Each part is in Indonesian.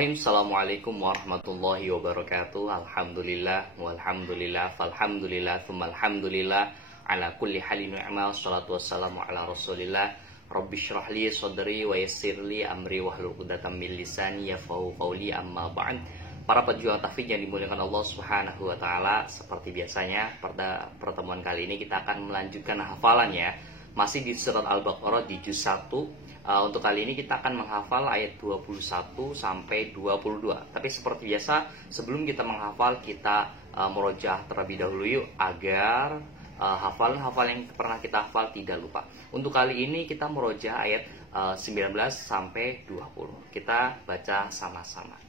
Bismillahirrahmanirrahim. Assalamualaikum warahmatullahi wabarakatuh. Alhamdulillah walhamdulillah falhamdulillah thummalhamdulillah ala kulli halin ni'mal. Salatu wassalamu ala rasulillah. Rabbi syrahli sadri wa yassirli amri wahlul 'uqdatam min lisani yafqahu qawli, amma ba'd. Para pejuang tahfidz yang dimuliakan Allah Subhanahu wa taala, seperti biasanya pada pertemuan kali ini kita akan melanjutkan hafalannya. Masih di surat Al-Baqarah di juz 1. Untuk kali ini kita akan menghafal ayat 21 sampai 22. Tapi seperti biasa, sebelum kita menghafal, kita murojaah terlebih dahulu yuk, agar hafalan-hafalan yang pernah kita hafal tidak lupa. Untuk kali ini kita murojaah ayat 19 sampai 20. Kita baca sama-sama.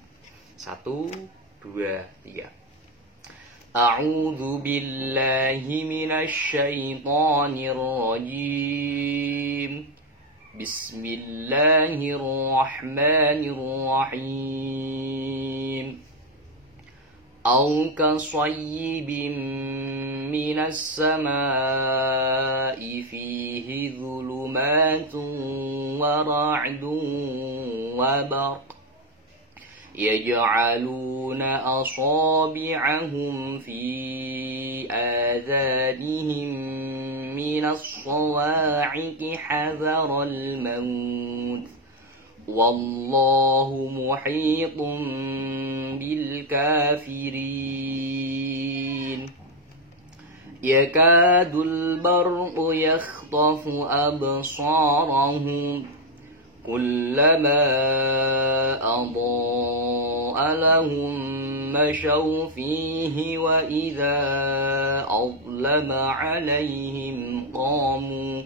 1, 2, 3. A'udzu billahi minasy syaithanir rajim. Bismillahirrahmanirrahim. Au kasayyibin minas samaa'i fihi dhulumatun wa ra'dun wa barq yaj'aluna asabi'ahum fi adhanihim minas sawa'iqi hadharal maut wallahu muhitun bil kafirin. Yakadul barqu yakhtafu absarahum kullama adaa lahum mashaw fihi wa idza adlama alaihim qamu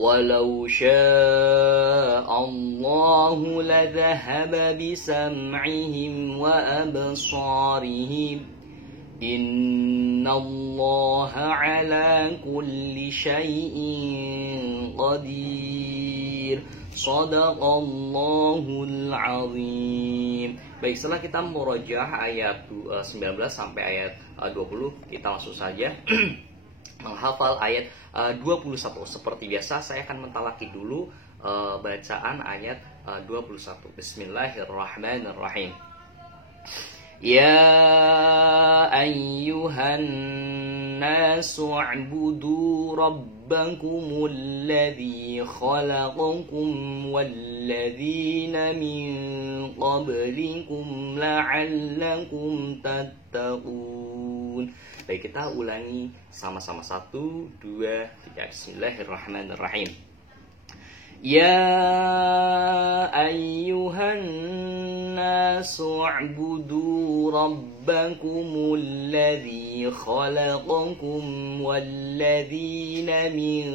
walau syaa Allahu ladhahaba bisam'ihim wa absarihim innallaha ala kulli syai'in qadir. Shadaqallahul azim. Baik, setelah kita murojaah ayat 19 sampai ayat 20, kita langsung saja menghafal ayat 21. Seperti biasa, saya akan mentalaki dulu bacaan ayat 21. Bismillahirrahmanirrahim. Ya ayyuhan nasu u'budu rabbakumul ladzi khalaqakum walladzina min qablikum la'allakum tattaqun. Baik, kita ulangi sama-sama. 1, 2, 3. Bismillahirrahmanirrahim. Ya ayyuhan nasu u'budu rabbakumul ladzi khalaqakum walladzina min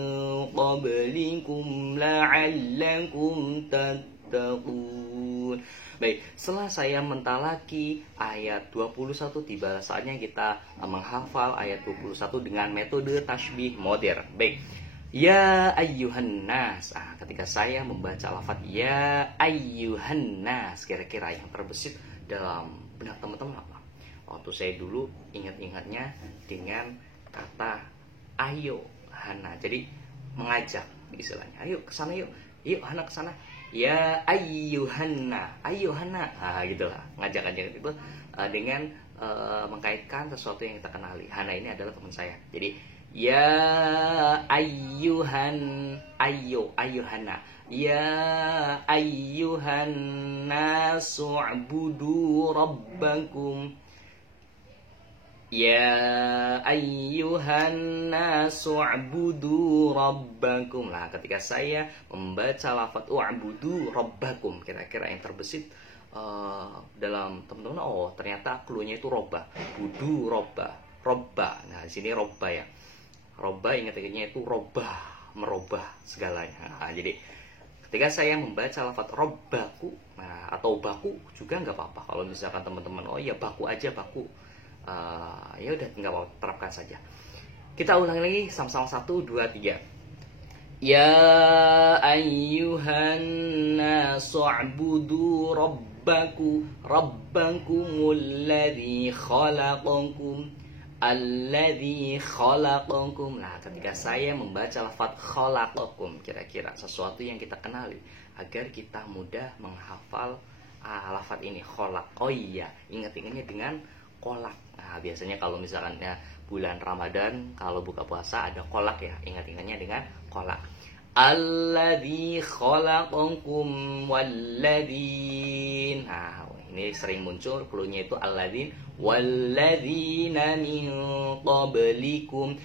qablikum la'allakum tattaqun. Baik, setelah saya mentalaki ayat 21, tiba saatnya kita menghafal ayat 21 dengan metode tasbih modern. Baik. Ya ayyuhan nas. Ketika saya membaca lafaz ya ayyuhan nas, kira-kira yang terbesit dalam benak teman-teman apa? Waktu saya dulu ingat-ingatnya dengan kata ayo hana. Jadi mengajak istilahnya. Ayo ke sana yuk. Yuk hana ke sana. Ya ayyuhanna. Ayyuhanna. Gitulah. Ngajak-ngajak itu dengan mengkaitkan sesuatu yang kita kenali. Hana ini adalah teman saya. Jadi ya ayyuhan ayyuhanna. Ya ayyuhan nasu u'budu rabbakum. Ya ayyuhan nasu u'budu rabbakum. Nah, ketika saya membaca lafaz u'budu rabbakum, kira-kira yang terbesit dalam teman-teman, oh ternyata cluenya itu robba. Budu robba. Nah, di sini robba ya. Robba, ingat-ingatnya itu robah, merubah segalanya. Nah, jadi ketika saya membaca lafaz robbaku, atau baku juga nggak apa-apa. Kalau misalkan teman-teman, oh ya baku aja baku, ya udah nggak apa-apa, terapkan saja. Kita ulangi lagi sama-sama. 1, 2, 3. Ya ayyuhan nasu u'budu rabbakumul ladzi khalaqakum alladzi khalaqakum. Nah, ketika saya membaca lafaz khalaqakum, kira-kira sesuatu yang kita kenali agar kita mudah menghafal lafadz ini kolak. Oh iya, ingat-ingatnya dengan kolak. Nah, biasanya kalau misalkan ya bulan Ramadan, kalau buka puasa ada kolak ya, ingat-ingatnya dengan kolak. Alladzi khalaqakum walladzin. Nah, ini sering muncul cluenya itu alladzin walladzina min qablikum.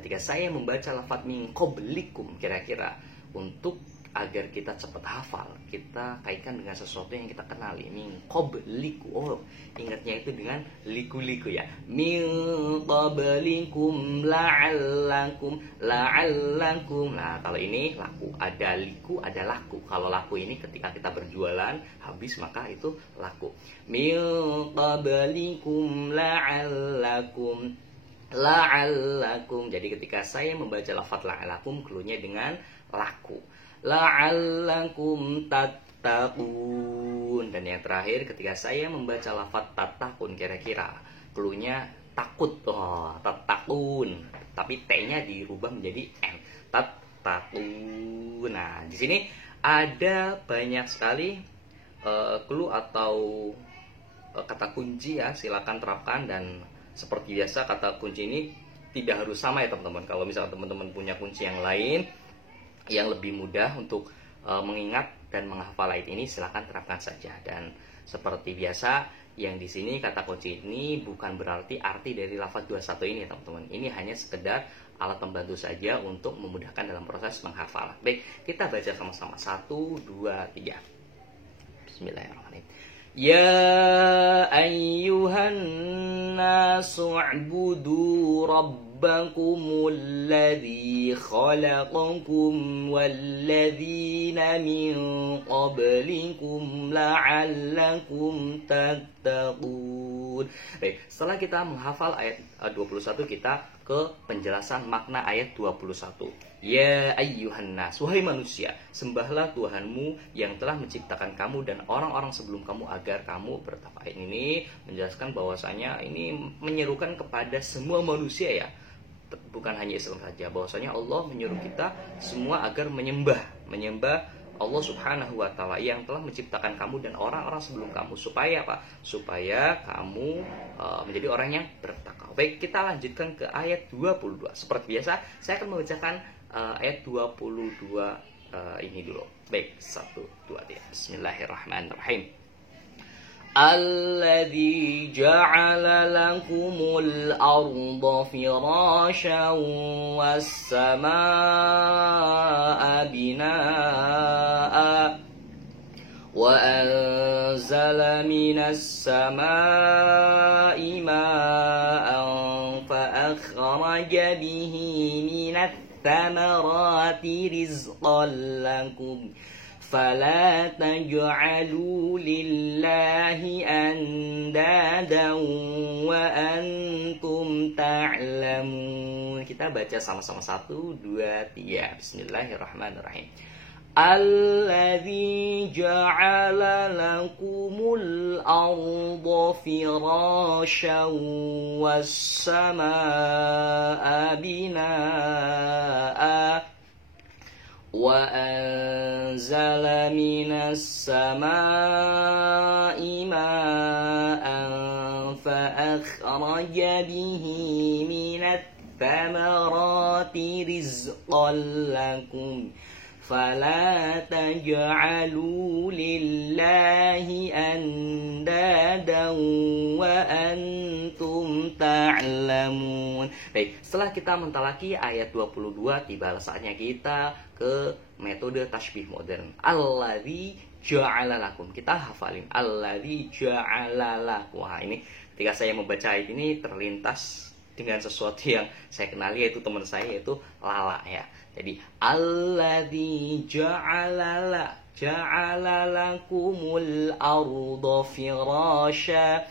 Ketika saya membaca lafaz min qablikum, kira-kira untuk agar kita cepat hafal, kita kaitkan dengan sesuatu yang kita kenali. Min qablikum. Oh, ingatnya itu dengan liku-liku ya. Min qablikum la'allakum. Nah, kalau ini laku, ada liku, ada laku. Kalau laku ini ketika kita berjualan habis, maka itu laku. Min qablikum la'allakum. Jadi ketika saya membaca lafaz la'allakum, cluenya dengan laku. La'allakum tattaqun. Dan yang terakhir, ketika saya membaca lafaz tattaqun, kira-kira cluenya takut. Oh, tattaqun. Tapi T-nya dirubah menjadi N. Tattaqun. Nah, di sini ada banyak sekali clue atau kata kunci ya, silakan terapkan. Dan seperti biasa, kata kunci ini tidak harus sama ya teman-teman. Kalau misalnya teman-teman punya kunci yang lain yang lebih mudah untuk mengingat dan menghafal ayat ini, silakan terapkan saja. Dan seperti biasa, yang di sini kata kunci ini bukan berarti arti dari lafaz 21 ini ya teman-teman. Ini hanya sekedar alat pembantu saja untuk memudahkan dalam proses menghafal. Baik, kita baca sama-sama. 1, 2, 3. Bismillahirrahmanirrahim. Ya ayyuhan nasu u'budu rabbakumul ladzi khalaqakum walladzina min qablikum la'allakum tattaqun. Baik, setelah kita menghafal ayat 21, kita ke penjelasan makna ayat 21. Ya ayyuhan nas, wahai manusia, sembahlah Tuhanmu yang telah menciptakan kamu dan orang-orang sebelum kamu agar kamu bertakwa. Ini menjelaskan bahwasanya ini menyerukan kepada semua manusia ya, bukan hanya Islam saja. Bahwasanya Allah menyuruh kita semua agar menyembah Allah Subhanahu wa Ta'ala yang telah menciptakan kamu dan orang-orang sebelum kamu. Supaya apa? Supaya kamu menjadi orang yang bertakwa. Baik, kita lanjutkan ke ayat 22. Seperti biasa, saya akan membacakan ayat 22 ini dulu. Baik, 1, 2, 3. Bismillahirrahmanirrahim. Alladzi ja'ala lakumul arda firasyan was samaa'a binaa'a wa anzala minas samaa'i maa'an fa akhraja bihi minats thamarati rizqan lakum fala taj'alu lillahi andadan wa antum ta'lamun. Kita baca sama-sama. 1, 2, 3. Bismillahirrahmanirrahim. Alladzi ja'ala lakumul arda firasyan was samaa'a binaa'a wa anzala minas samaa'i maa'an fa akhraja bihi minat thamarati rizqan lakum fala taj'alu lillahi andadan wa antum ta'lamun. Baik, setelah kita mentalaki ayat 22, tiba saatnya kita ke metode tasbih modern. Alladzi ja'ala lakum. Kita hafalin. Alladzi ja'ala lakum. Wah, ini ketika saya membaca ayat ini terlintas dengan sesuatu yang saya kenali, yaitu teman saya, yaitu Lala ya. Jadi alladzi ja'ala lakumul arda firasya.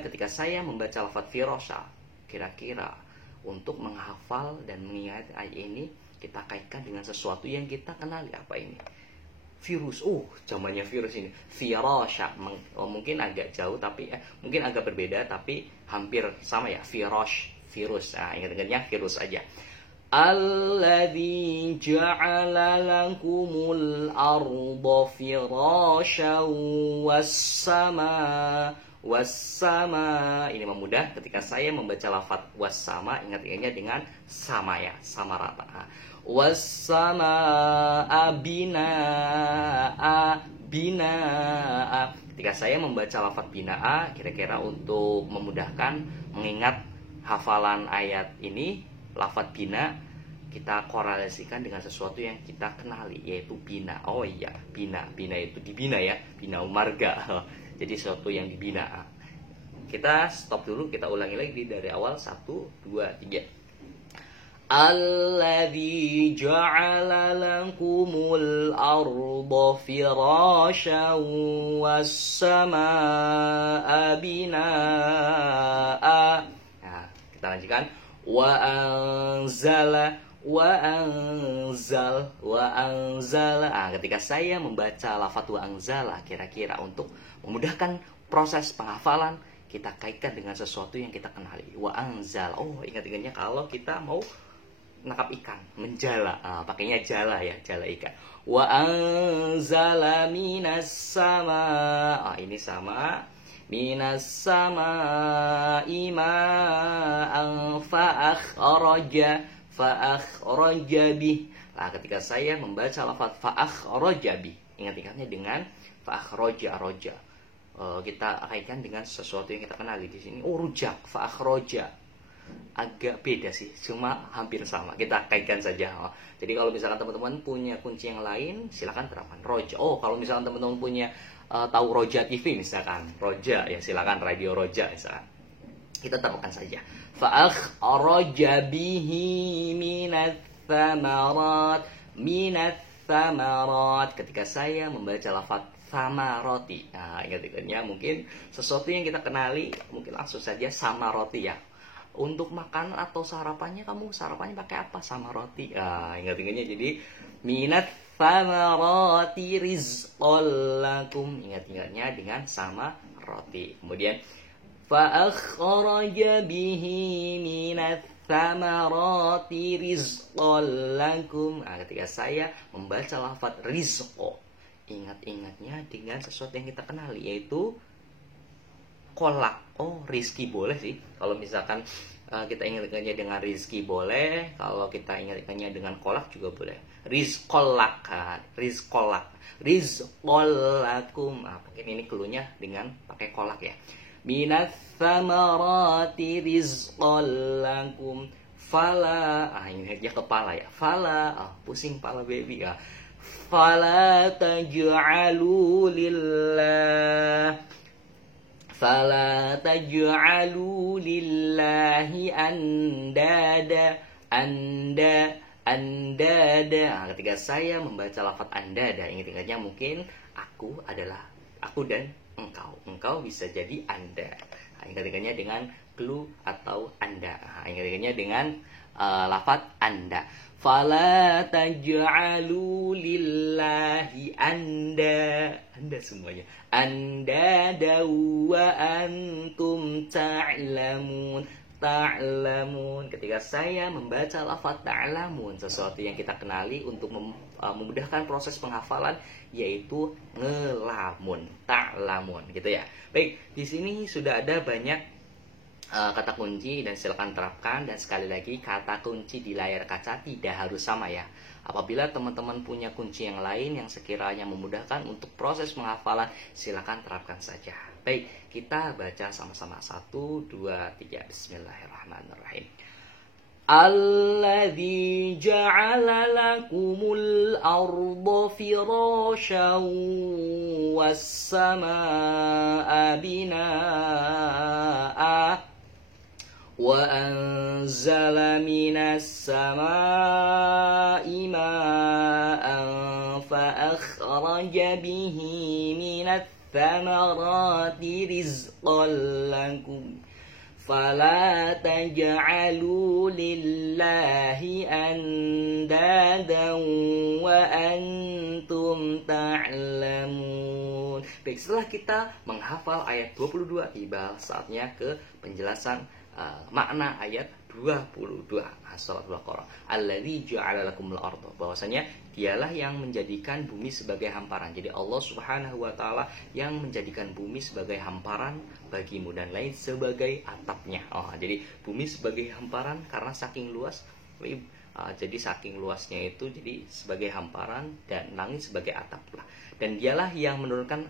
Ketika saya membaca lafaz firasya, kira-kira untuk menghafal dan mengingat ayat ini, kita kaitkan dengan sesuatu yang kita kenali. Apa ini? Virus. Zamannya virus ini. Firasya. Mungkin agak jauh tapi mungkin agak berbeda tapi hampir sama ya. Virus. Nah, ingat-ingatnya virus aja. Alladzi ja'ala lakumul arda firasyan was-sama. Ini memudah ketika saya membaca lafaz was-sama, ingat-ingatnya dengan sama ya, sama rata. Was-sama binaa. Ketika saya membaca lafaz binaa, kira-kira untuk memudahkan mengingat hafalan ayat ini, lafaz bina kita korelasikan dengan sesuatu yang kita kenali, yaitu bina. Oh iya, bina itu dibina ya, bina marga. Jadi sesuatu yang dibina. Kita stop dulu, kita ulangi lagi dari awal. 1, 2, 3. Alladzi ja'ala lakumul arda firasyan was-samaa'a binaa'a. Nah, kita lanjutkan. Wa anzala. Ketika saya membaca lafaz wa anzala, kira-kira untuk memudahkan proses penghafalan, kita kaitkan dengan sesuatu yang kita kenali. Wa anzal. Oh, ingat-ingatnya kalau kita mau nangkap ikan, menjala, pakainya jala ya, jala ikan. Wa anzala minas sama. Ini sama. Minas sama ma'an fa'akhraja bih. Nah, ketika saya membaca lafaz fa'akhraja bih, ingat-ingatnya dengan fa'akhraja, roja. Kita kaitkan dengan sesuatu yang kita kenali di sini. Oh, rujak, fa'akhraja. Agak beda sih, cuma hampir sama. Kita kaitkan saja. Jadi kalau misalkan teman-teman punya kunci yang lain, silakan terapkan roja. Oh, kalau misalkan teman-teman punya tahu Roja TV misalkan, Roja ya, silakan radio Roja misalkan, kita terapkan saja. Fa'akhraja bihi minats thamarat. Ketika saya membaca lafaz samaroti, nah ingat-ingatnya mungkin sesuatu yang kita kenali, mungkin langsung saja sama roti ya. Untuk makan atau sarapannya, kamu sarapannya pakai apa? Sama roti. Nah, ingat-ingatnya jadi minats samarati rizqan lakum, ingat-ingatnya dengan sama roti. Kemudian fa'akhraja bihi minats samarati rizqan lakum. Nah, ketika saya membaca lafaz rizqo, ingat-ingatnya dengan sesuatu yang kita kenali, yaitu kolak. Oh, rizki boleh sih. Kalau misalkan kita ingat-ingatnya dengan rizki boleh. Kalau kita ingat-ingatnya dengan kolak juga boleh. Rizqolak, rizqolakum. Mungkin ini keluarnya dengan pakai kolak ya. Minas samarati rizqolakum. Fala, ini aja kepala ya. Fala, pusing kepala baby ya. Fala taj'alu lillah. Fala taj'alu lillahi andada. Ketika saya membaca lafaz andada, ingat-ingatnya mungkin aku adalah aku dan engkau. Engkau bisa jadi anda. Ingat-ingatnya dengan clue atau anda. Ingat-ingatnya dengan lafaz anda. Fala taj'alu lillahi anda semuanya. Anda wa antum ta'lamun. Ketika saya membaca lafaz ta'lamun, sesuatu yang kita kenali untuk memudahkan proses penghafalan, yaitu ngelamun, ta'lamun gitu ya. Baik, di sini sudah ada banyak kata kunci dan silakan terapkan. Dan sekali lagi, kata kunci di layar kaca tidak harus sama ya. Apabila teman-teman punya kunci yang lain yang sekiranya memudahkan untuk proses penghafalan, silakan terapkan saja. Baik, kita baca sama-sama. 1, 2, 3. Bismillahirrahmanirrahim. Alladzi ja'ala lakumul arda firasyan was-samaa'a binaa'a wa anzala minas samaa'i ma'an fa akhraja bihi minats thamarati rizqan lakum fala taj'alu lillahi andadan wa antum ta'lamun. Baik, setelah kita menghafal ayat 22, tiba saatnya ke penjelasan makna ayat 22 surat Al-Baqarah. Alladzi ja'ala lakumul arda, bahwasanya dialah yang menjadikan bumi sebagai hamparan. Jadi Allah Subhanahu wa taala yang menjadikan bumi sebagai hamparan bagimu dan lain sebagai atapnya. Jadi bumi sebagai hamparan karena saking luas. Jadi saking luasnya itu jadi sebagai hamparan dan langit sebagai atap lah. Dan dialah yang menurunkan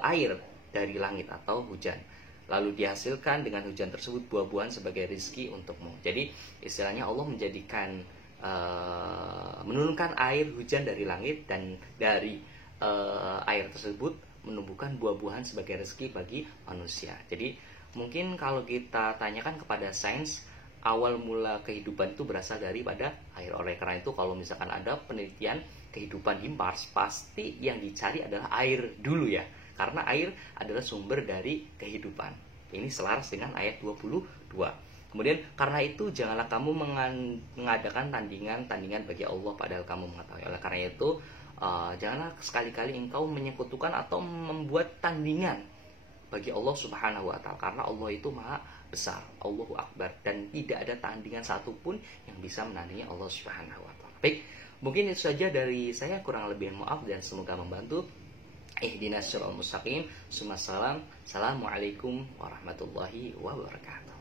air dari langit atau hujan. Lalu dihasilkan dengan hujan tersebut buah-buahan sebagai rizki untukmu. Jadi istilahnya Allah menjadikan menurunkan air hujan dari langit, dan dari air tersebut menumbuhkan buah-buahan sebagai rezeki bagi manusia. Jadi mungkin kalau kita tanyakan kepada sains, awal mula kehidupan itu berasal daripada air. Oleh karena itu kalau misalkan ada penelitian kehidupan di Mars, pasti yang dicari adalah air dulu ya. Karena air adalah sumber dari kehidupan. Ini selaras dengan ayat 22. Kemudian karena itu janganlah kamu mengadakan tandingan bagi Allah padahal kamu mengetahui. Oleh karena itu janganlah sekali-kali engkau menyekutukan atau membuat tandingan bagi Allah Subhanahu wa taala, karena Allah itu maha besar, Allahu Akbar, dan tidak ada tandingan satupun yang bisa menandingi Allah Subhanahu wa taala. Baik, mungkin itu saja dari saya, kurang lebih maaf dan semoga membantu. Ihdinas siratal mustaqim. Assalamualaikum warahmatullahi wabarakatuh.